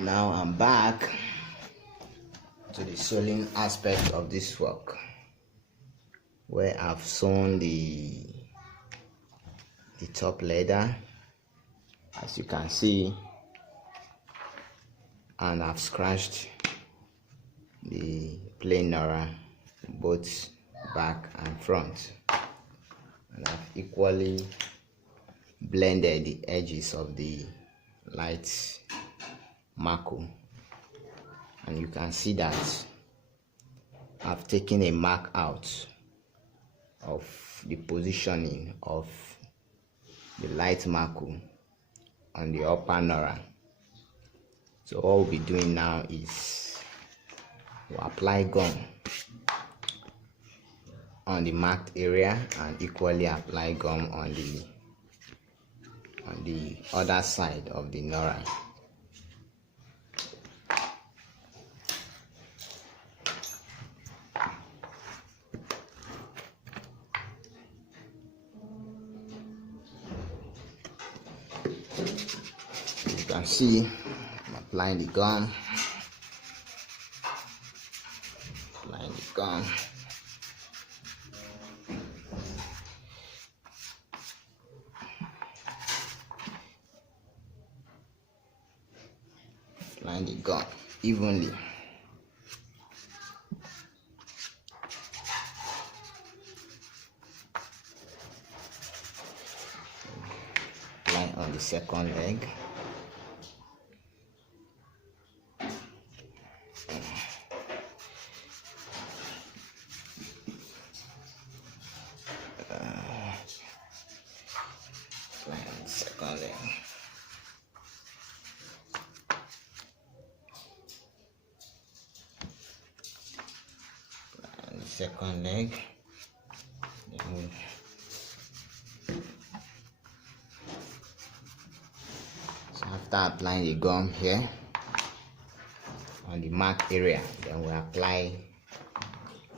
Now I'm back to the sewing aspect of this work, where I've sewn the top leather, as you can see, and I've scratched the plain Nora both back and front, and I've equally blended the edges of the light marco, and you can see that I've taken a mark out of the positioning of the light marco on the upper Nora. So what we'll be doing now is we'll apply gum on the marked area and equally apply gum on the other side of the Nora. You can see I'm applying the gum, applying the gum. Applying the gum evenly. Apply on the second leg. Second leg. And the second leg. So after applying the gum here on the mark area, then we apply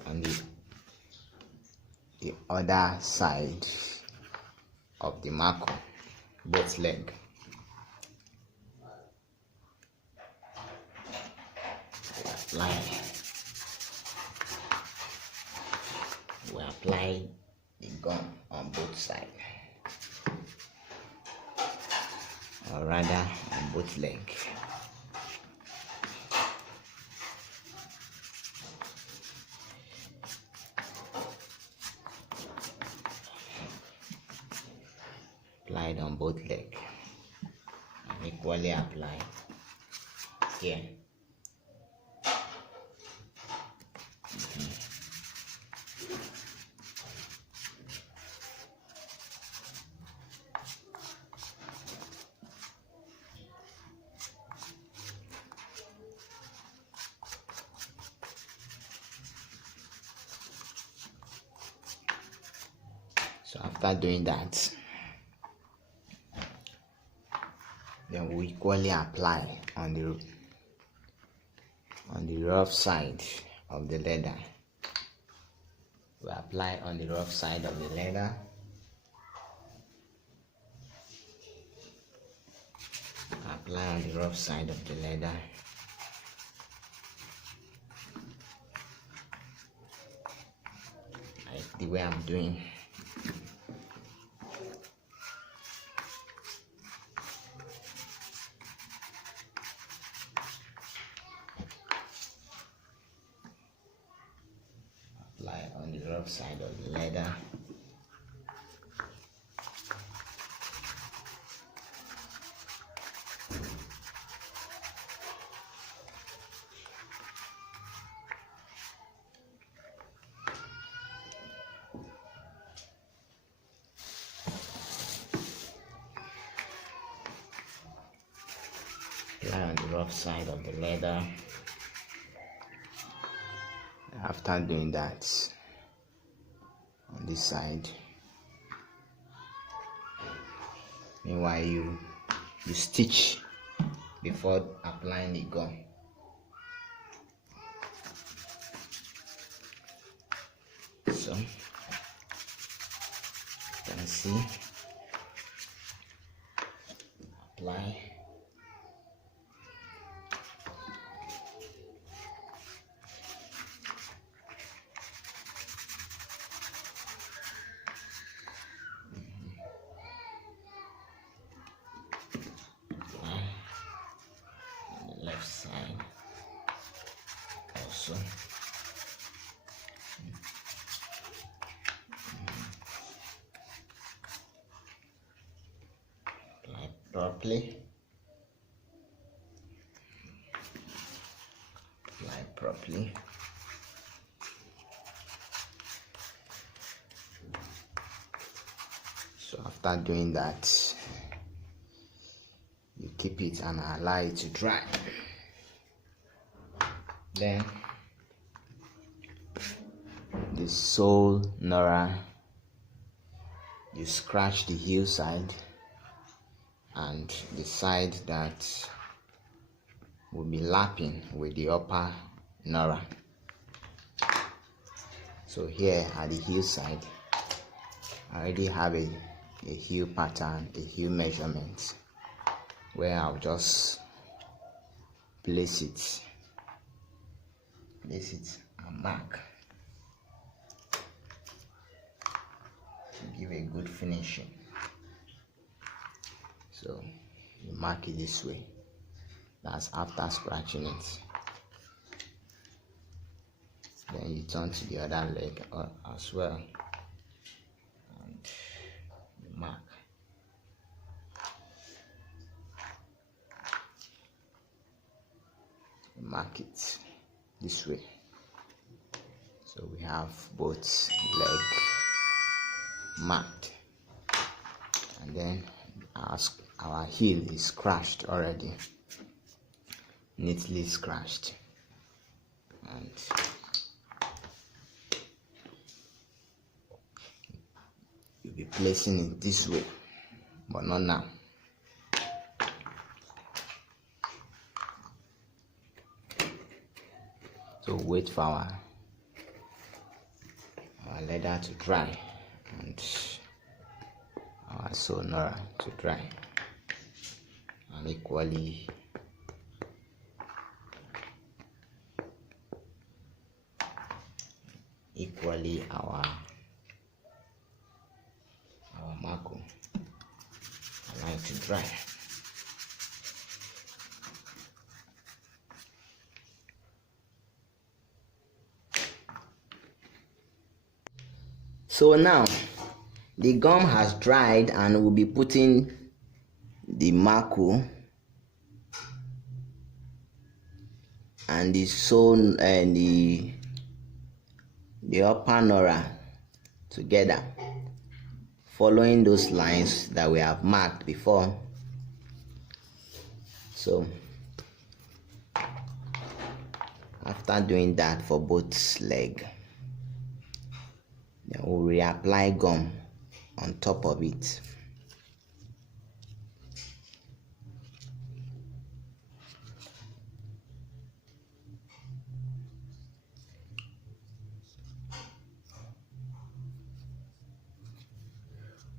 on the other side of the marco, both leg. We apply the gum on both sides, or rather on both legs. Applied on both legs and equally apply here. So after doing that, then we equally apply on the rough side of the leather. We apply on the rough side of the leather. Apply on the rough side of the leather. Like the way I'm doing. Apply on the rough side of the leather. Apply on the rough side of the leather. After doing that, on this side, meanwhile you stitch before applying the gum. So you can see, apply also. Apply properly. Apply properly. So after doing that, you keep it and allow it to dry. Then the sole Nora, you scratch the heel side and the side that will be lapping with the upper Nora. So here at the heel side, I already have a heel pattern, a heel measurement, where I'll just place it and mark to give a good finishing. So you mark it this way. That's after scratching it. Then you turn to the other leg as well and you mark. You mark it this way. So we have both leg marked, and then our heel is scratched already, neatly scratched, and you'll be placing it this way, but not now. So wait for our leather to dry and our sonora to dry, and equally our marco allow it to dry. So now the gum has dried, and we'll be putting the marco and the sole and the upper nora together, following those lines that we have marked before. So after doing that for both legs, then we'll reapply gum on top of it.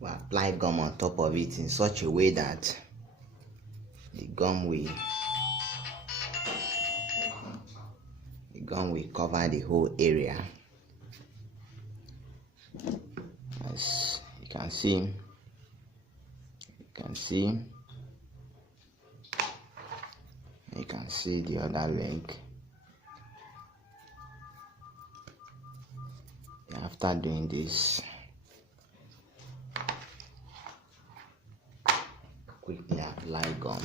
We apply gum on top of it in such a way that the gum will cover the whole area. As you can see, the other leg. After doing this, quickly apply gum.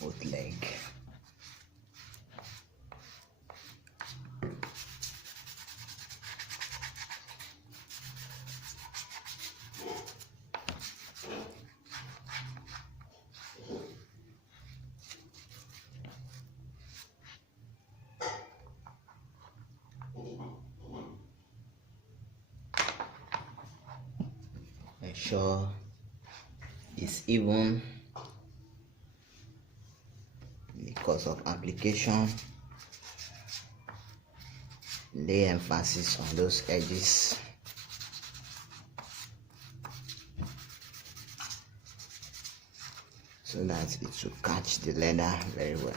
Both leg. sure it's even. Because of application, lay emphasis on those edges so that it will catch the leather very well.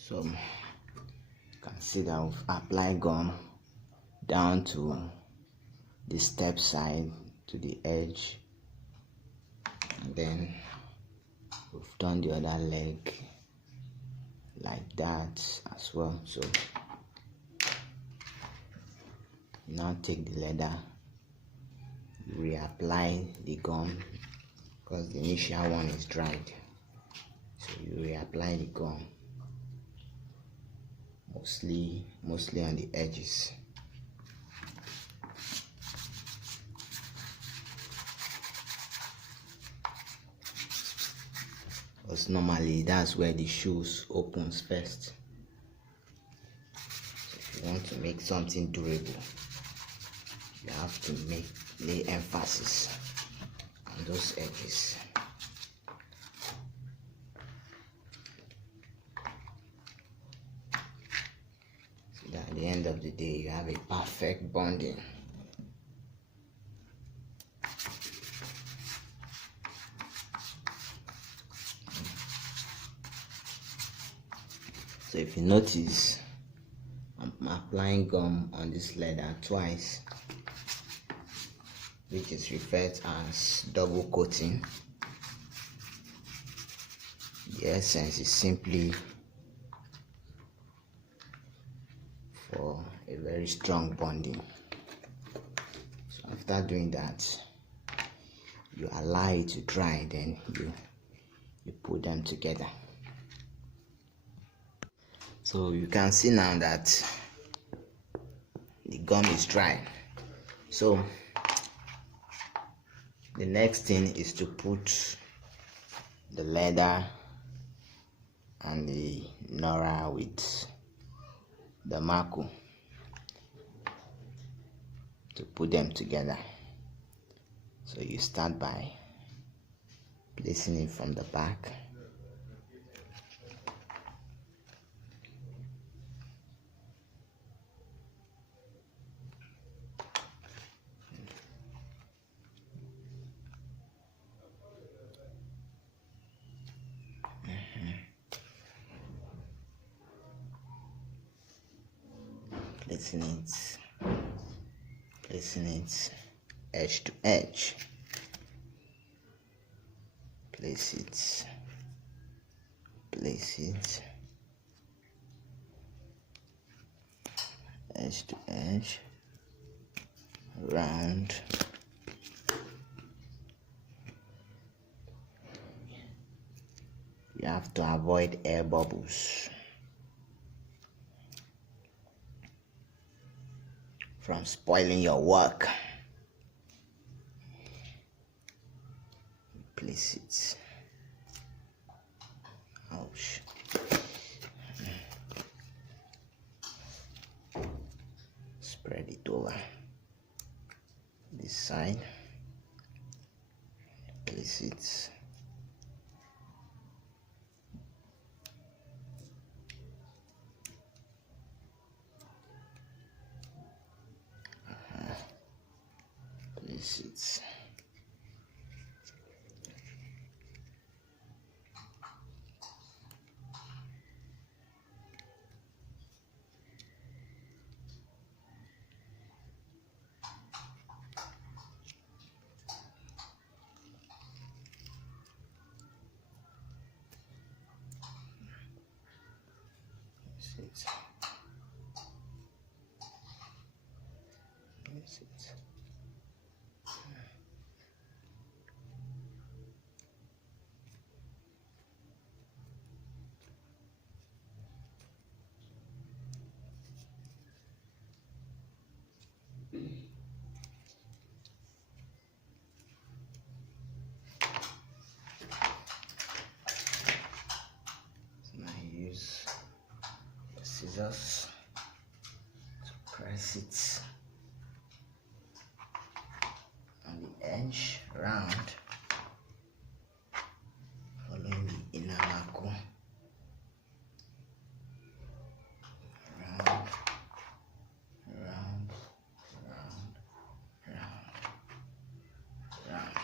So you can see that I've applied gum down to the step side to the edge, and then we've done the other leg like that as well. So now take the leather, reapply the gum because the initial one is dried, so you reapply the gum mostly on the edges. Because normally that's where the shoes opens first. So if you want to make something durable, you have to lay emphasis on those edges. So that at the end of the day you have a perfect bonding. So if you notice, I'm applying gum on this leather twice, which is referred as double coating. The essence is simply for a very strong bonding. So after doing that, you allow it to dry, then you put them together. So you can see now that the gum is dry. So the next thing is to put the leather and the Nora with the Marco, to put them together. So you start by placing it from the back. Placing it edge to edge. Place it edge to edge, round. You have to avoid air bubbles from spoiling your work. Place it. Ouch. Spread it over this side. Place it. Place it. scissors to press it on the edge round, following the inner knuckle. Round, round, round, round, round.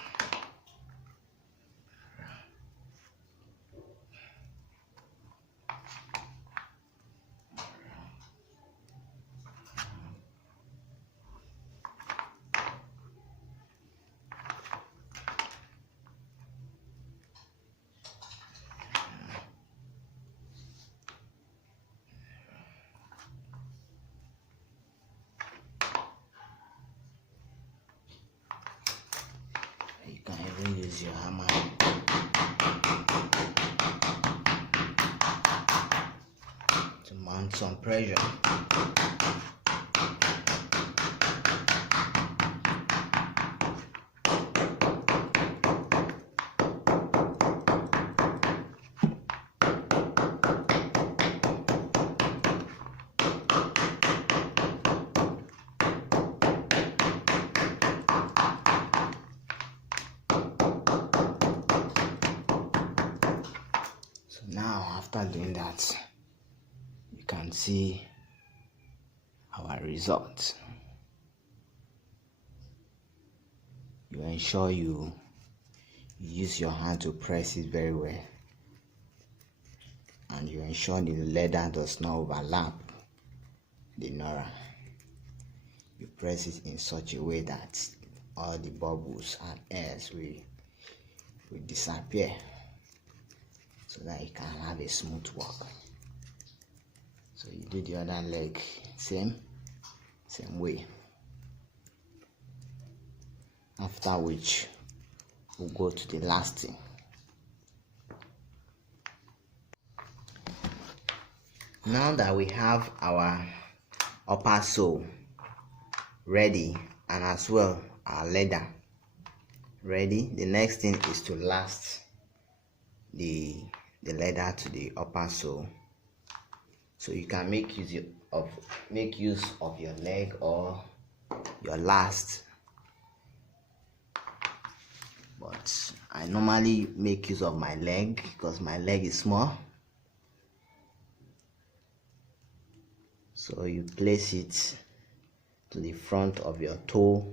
You can even use your hammer to mount some pressure. Now, after doing that, you can see our results. You ensure you use your hand to press it very well, and you ensure the leather does not overlap the nora. You press it in such a way that all the bubbles and airs will disappear, so that you can have a smooth work. So you do the other leg same way, after which we'll go to the last thing. Now that we have our upper sole ready, and as well our leather ready, the next thing is to last the leather to the upper sole. So you can make use of your leg or your last, but I normally make use of my leg because my leg is small. So you place it to the front of your toe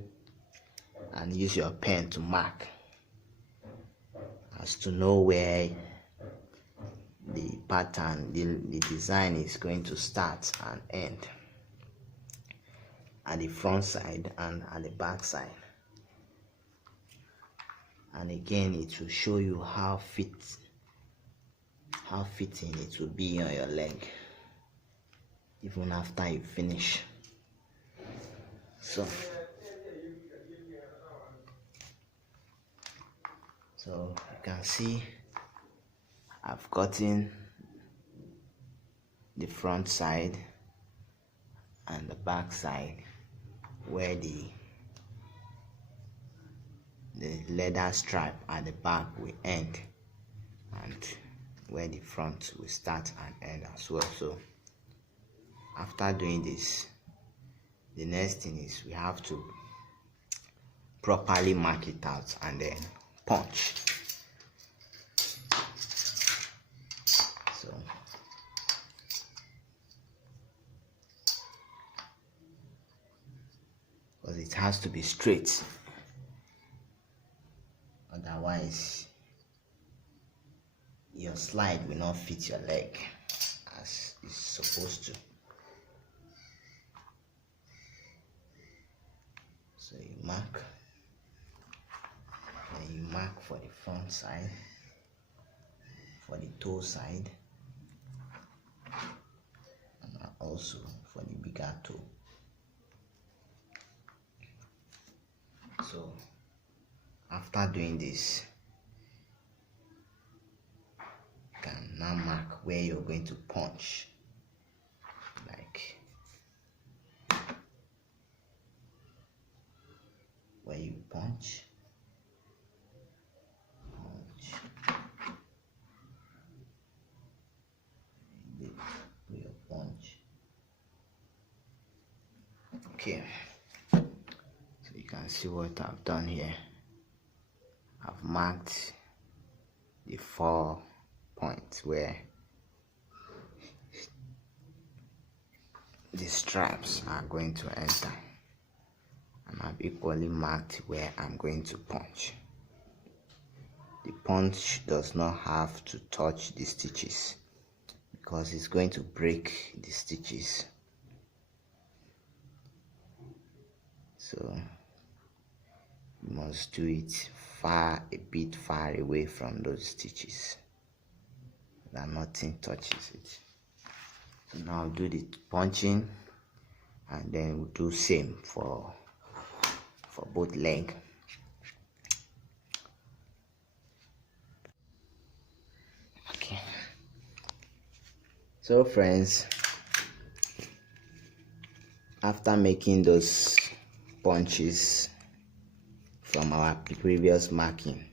and use your pen to mark, as to know where the pattern, the design is going to start and end, at the front side and at the back side. And again, it will show you how fitting it will be on your leg even after you finish. So you can see I've gotten the front side and the back side where the leather stripe at the back will end, and where the front will start and end as well. So after doing this, the next thing is we have to properly mark it out and then punch. So because it has to be straight, otherwise your slide will not fit your leg as it's supposed to. So you mark, and you mark for the front side, for the toe side, and also for the bigger toe. So after doing this, you can now mark where you're going to punch, like where you punch, put your punch. Okay, so you can see what I've done here. I've marked the 4 points where the straps are going to enter, and I've equally marked where I'm going to punch. The punch does not have to touch the stitches because it's going to break the stitches. So you must do it a bit far away from those stitches so that nothing touches it. So now I'll do the punching, and then we'll do same for both leg. Okay, so friends, after making those punches from our previous marking,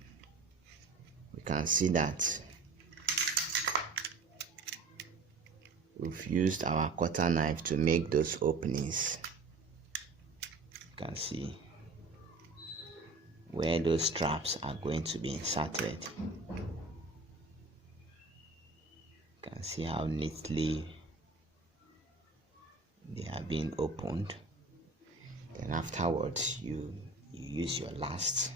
we can see that we've used our cutter knife to make those openings. You can see where those straps are going to be inserted. You can see how neatly they are being opened. Then afterwards you use your last,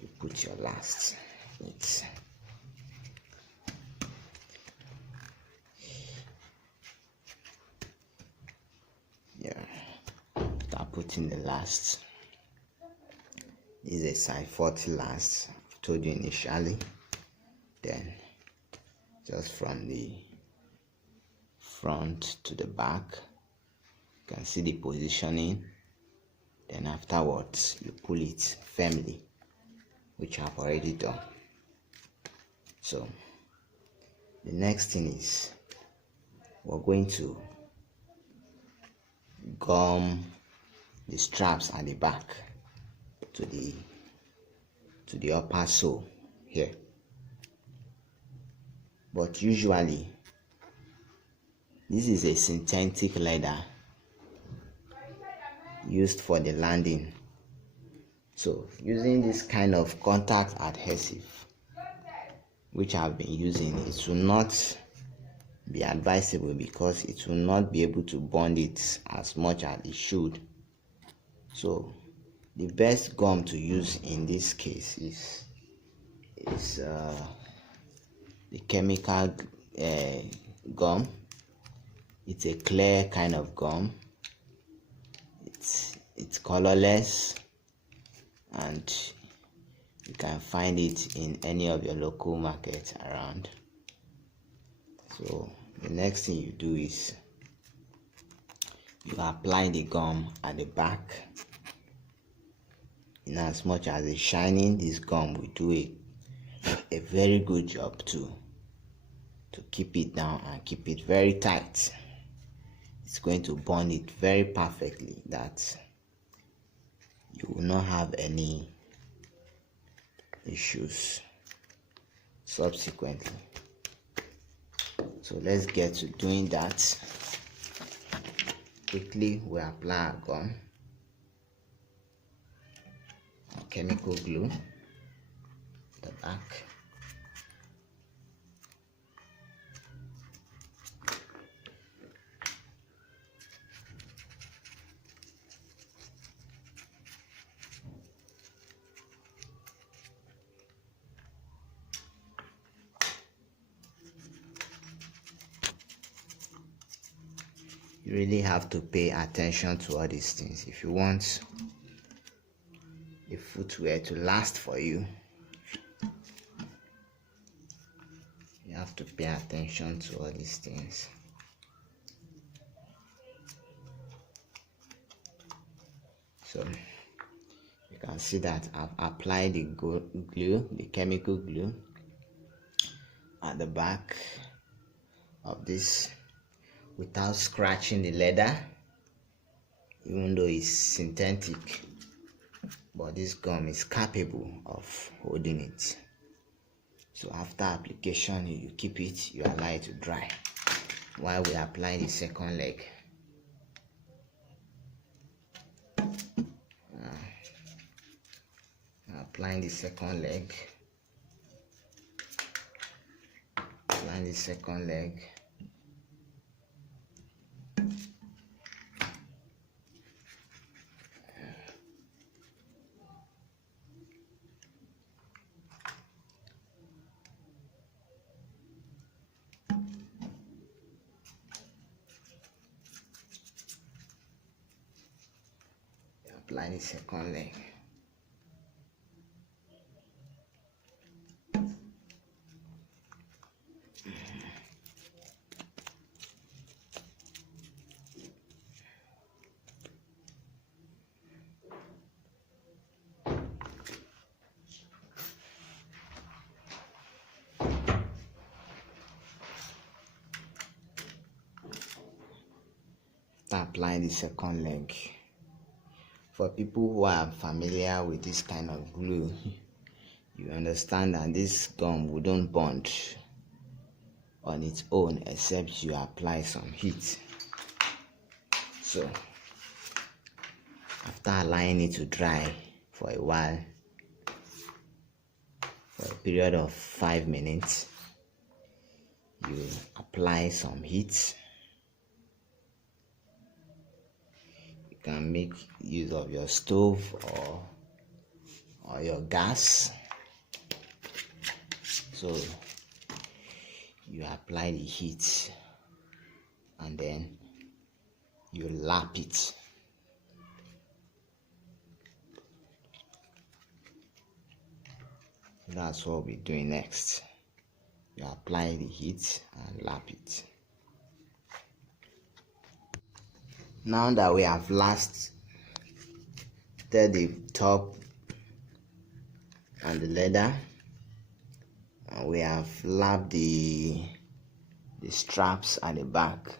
you put your last. Start putting the last. This is a size 40 last, I've told you initially. Then just from the front to the back, you can see the positioning. Then afterwards you pull it firmly, which I've already done. So the next thing is we're going to gum the straps at the back to the upper sole here. But usually this is a synthetic leather used for the landing. So using this kind of contact adhesive, which I've been using, it will not be advisable because it will not be able to bond it as much as it should. So the best gum to use in this case is the chemical gum. It's a clear kind of gum. It's colorless, and you can find it in any of your local markets around. So the next thing you do is you apply the gum at the back. In as much as it's shining, this gum will do a very good job to keep it down and keep it very tight. It's going to bond it very perfectly that you will not have any issues subsequently. So let's get to doing that. Quickly we apply our gum, chemical glue, the back. You really have to pay attention to all these things if you want the footwear to last for you. You have to pay attention to all these things. So you can see that I've applied the glue, the chemical glue, at the back of this without scratching the leather, even though it's synthetic, but this gum is capable of holding it. So after application, you keep it, you allow it to dry while we apply the second leg. Applying the second leg. Applying the second leg. Apply the second leg. Apply the second leg. For people who are familiar with this kind of glue, you understand that this gum wouldn't bond on its own except you apply some heat. So after allowing it to dry for a while, for a period of 5 minutes, you apply some heat. You can make use of your stove or your gas. So you apply the heat and then you lap it. That's what we're doing next. You apply the heat and lap it. Now that we have lasted the top and the leather, and we have lapped the straps at the back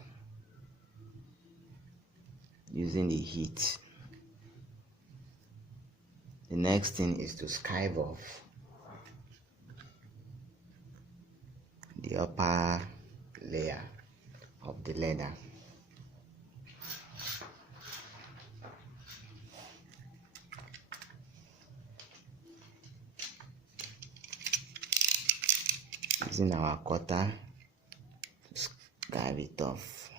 using the heat, the next thing is to skive off the upper layer of the leather. Using our cutter to skive it off.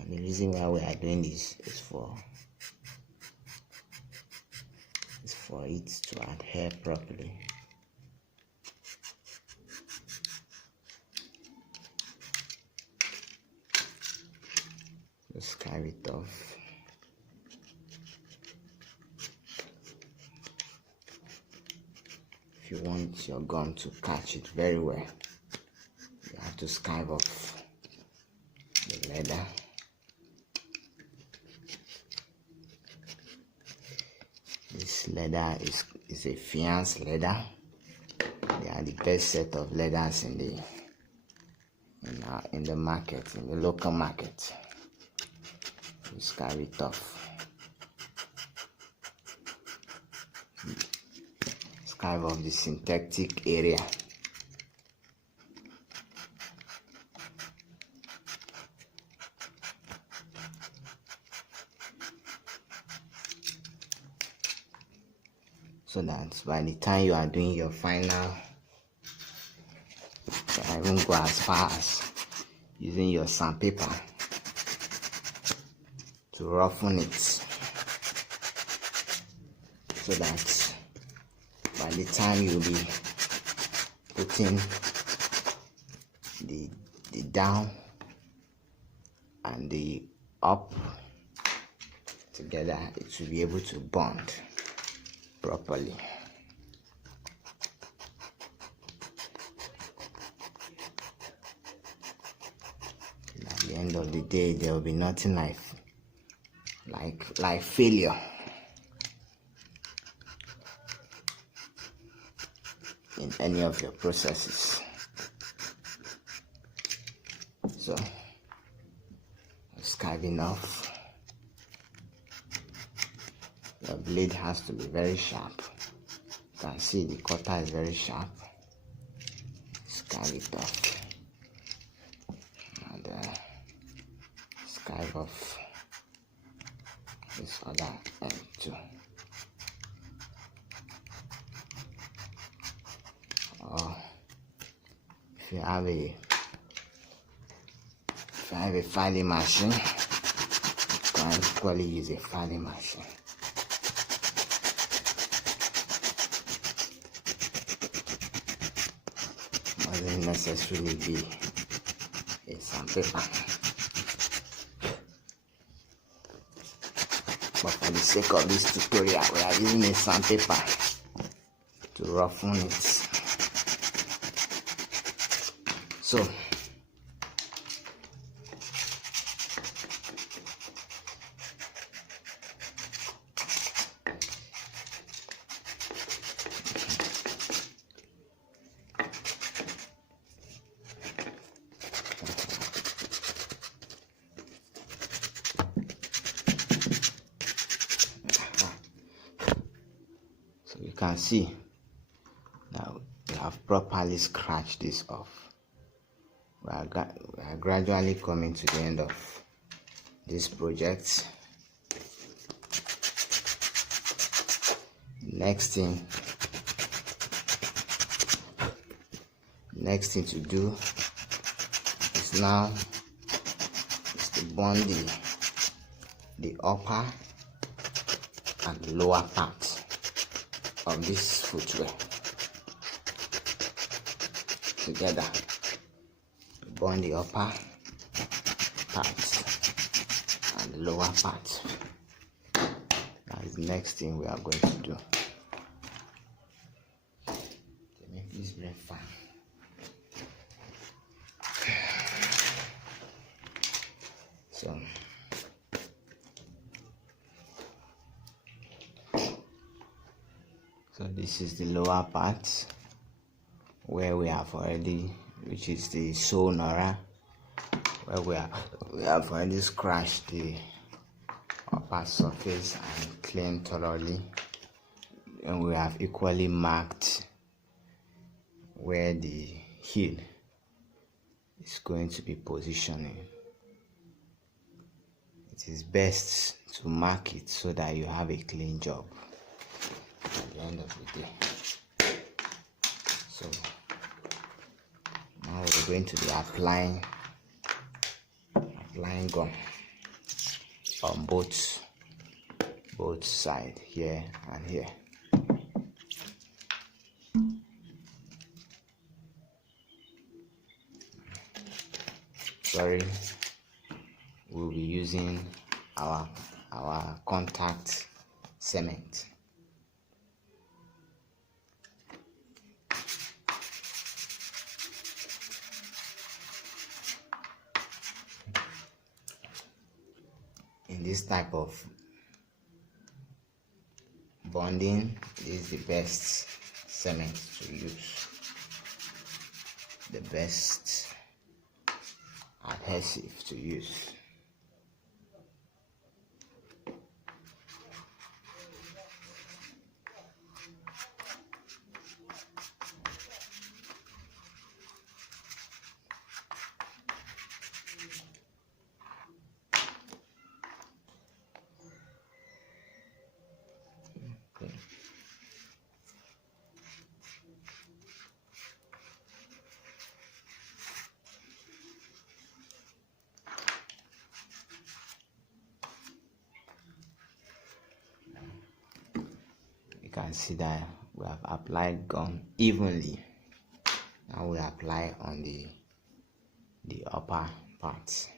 And the reason why we are doing this is for it to adhere properly. Just skive it off. If you want your gum to catch it very well, you have to skive off the leather. This leather is a fiance leather. They are the best set of leathers in the market, in the local market. You skive it off. Skive off the synthetic area. So that by the time you are doing your final, I won't go as far as using your sandpaper to roughen it, so that by the time you'll be putting the down and the up together, it will be able to bond properly. And at the end of the day, there will be nothing like failure in any of your processes. So skiving off. Your blade has to be very sharp. You can see the cutter is very sharp. Skive it off. And skive off this other end too. Or if you have a filing machine, you can equally use a filing machine. Doesn't necessarily be a sandpaper, but for the sake of this tutorial, we are using a sandpaper to roughen it. So you can see now we have properly scratched this off. We are gradually coming to the end of this project. Next thing to do is now to bond the upper and lower part of this footwear together. Bond the upper part and the lower part. That is the next thing we are going to do. Let me please bring fan. So this is the lower part where we have already, which is the sole nora, where we have already scratched the upper surface and cleaned thoroughly, and we have equally marked where the heel is going to be positioning. It is best to mark it so that you have a clean job at the end of the day. So now we're going to be applying gum on both sides, here and here. Sorry, we'll be using our contact cement. In this type of bonding, is the best cement to use, the best adhesive to use. You can see that we have applied gum evenly. Now we apply on the upper parts.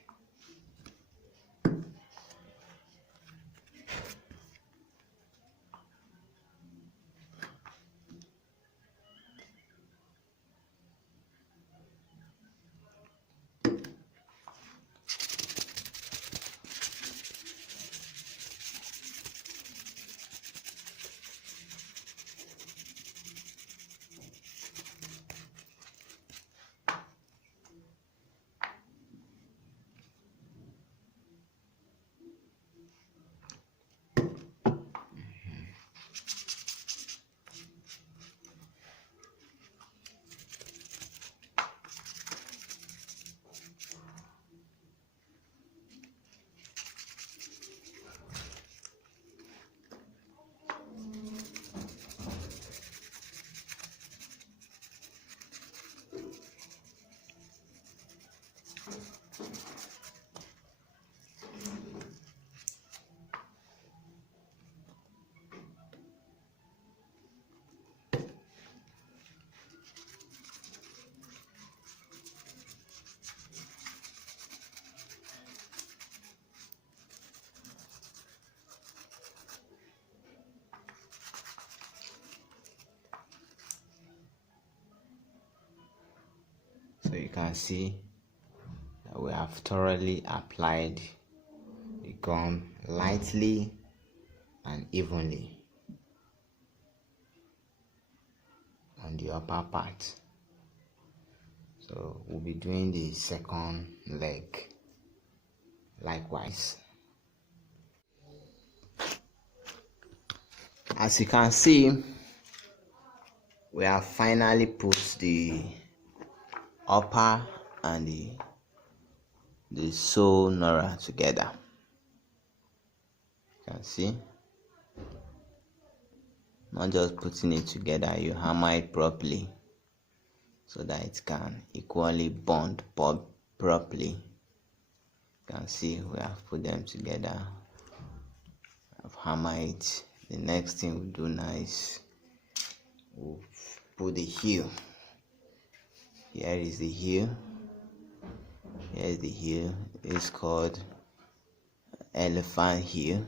So you can see that we have thoroughly applied the gum lightly and evenly on the upper part. So we'll be doing the second leg likewise. As you can see, we have finally put the upper and the sole nora together. You can see, not just putting it together, you hammer it properly so that it can equally bond properly. You can see we have put them together. I've hammered it. The next thing we'll do now is we'll put the heel. Here is the heel. Here is the heel. It's called elephant heel,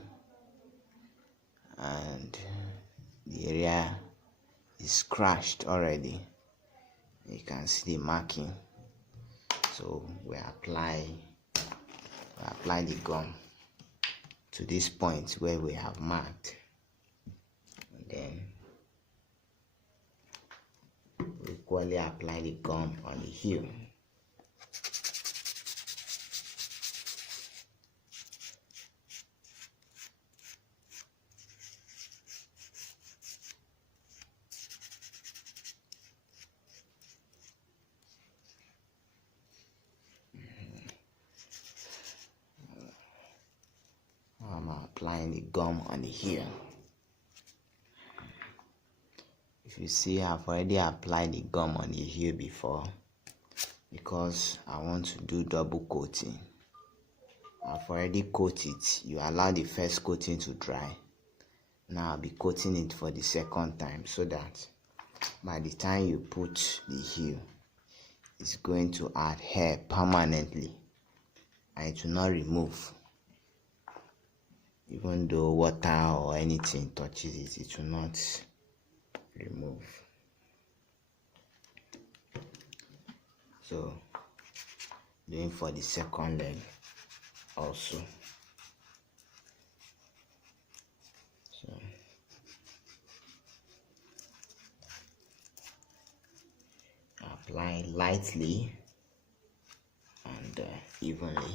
and the area is scratched already. You can see the marking. So we apply the gum to this point where we have marked, and then we equally apply the gum on the heel. I'm applying the gum on the heel. If you see, I've already applied the gum on the heel before because I want to do double coating. I've already coated. You allow the first coating to dry. Now I'll be coating it for the second time so that by the time you put the heel, it's going to adhere permanently and it will not remove. Even though water or anything touches it, it will not remove. So doing for the second leg also. So apply lightly and evenly.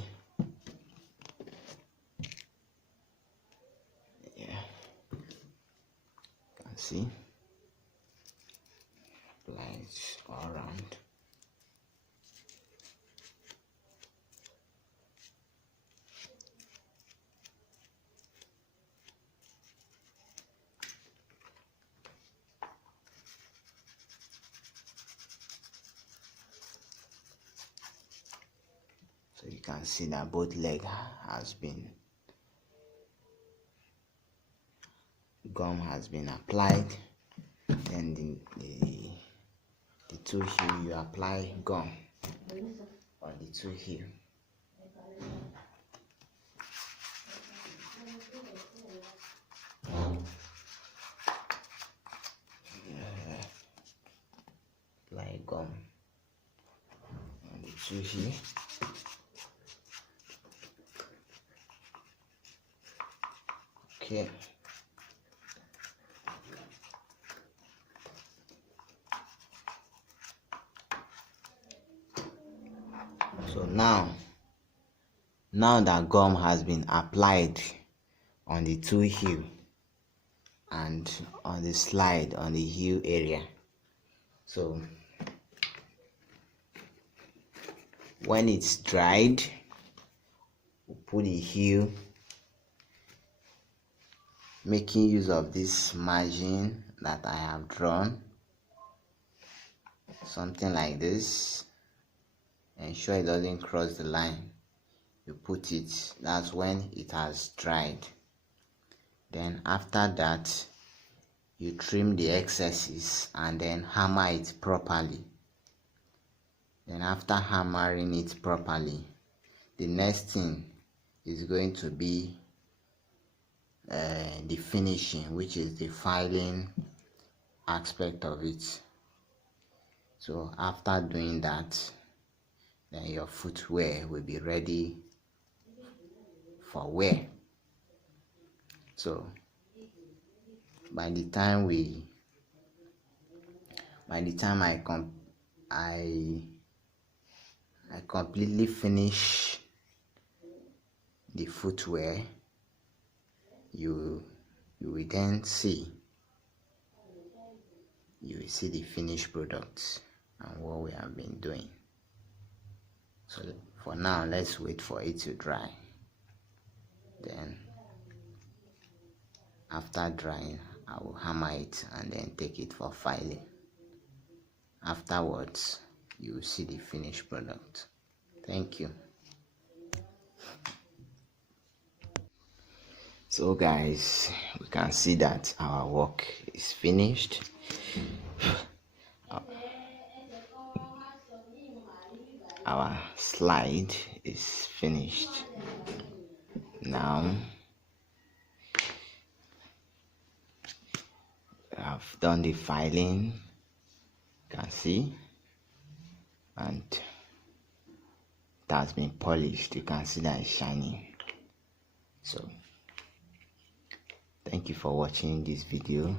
See, apply it all around. So you can see that both legs gum has been applied, and the two heel, you apply gum on the two heel. Apply gum on the two heel. Okay. So now that gum has been applied on the two heel and on the slide on the heel area, so when it's dried, we'll put the heel, making use of this margin that I have drawn, something like this. ensure it doesn't cross the line. You put it, that's when it has dried. Then after that, you trim the excesses and then hammer it properly. Then after hammering it properly, the next thing is going to be the finishing, which is the filing aspect of it. So after doing that, then your footwear will be ready for wear. So by the time I completely finish the footwear, you will then see the finished products and what we have been doing. So for now, let's wait for it to dry. Then after drying, I will hammer it and then take it for filing. Afterwards, you will see the finished product. Thank you. So guys, we can see that our work is finished. Our slide is finished. Now I've done the filing, you can see, and it has been polished. You can see that it's shining. So thank you for watching this video.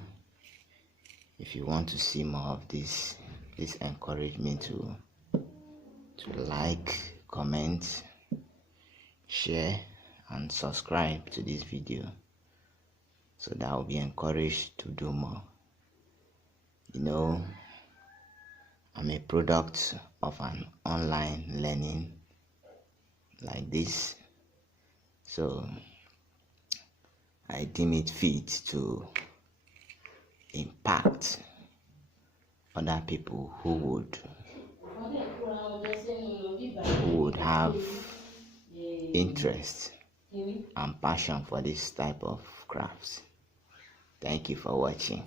If you want to see more of this, please encourage me to like, comment, share and subscribe to this video, so that I'll be encouraged to do more. You know, I'm a product of an online learning like this, so I deem it fit to impact other people who would have interest and passion for this type of crafts. Thank you for watching.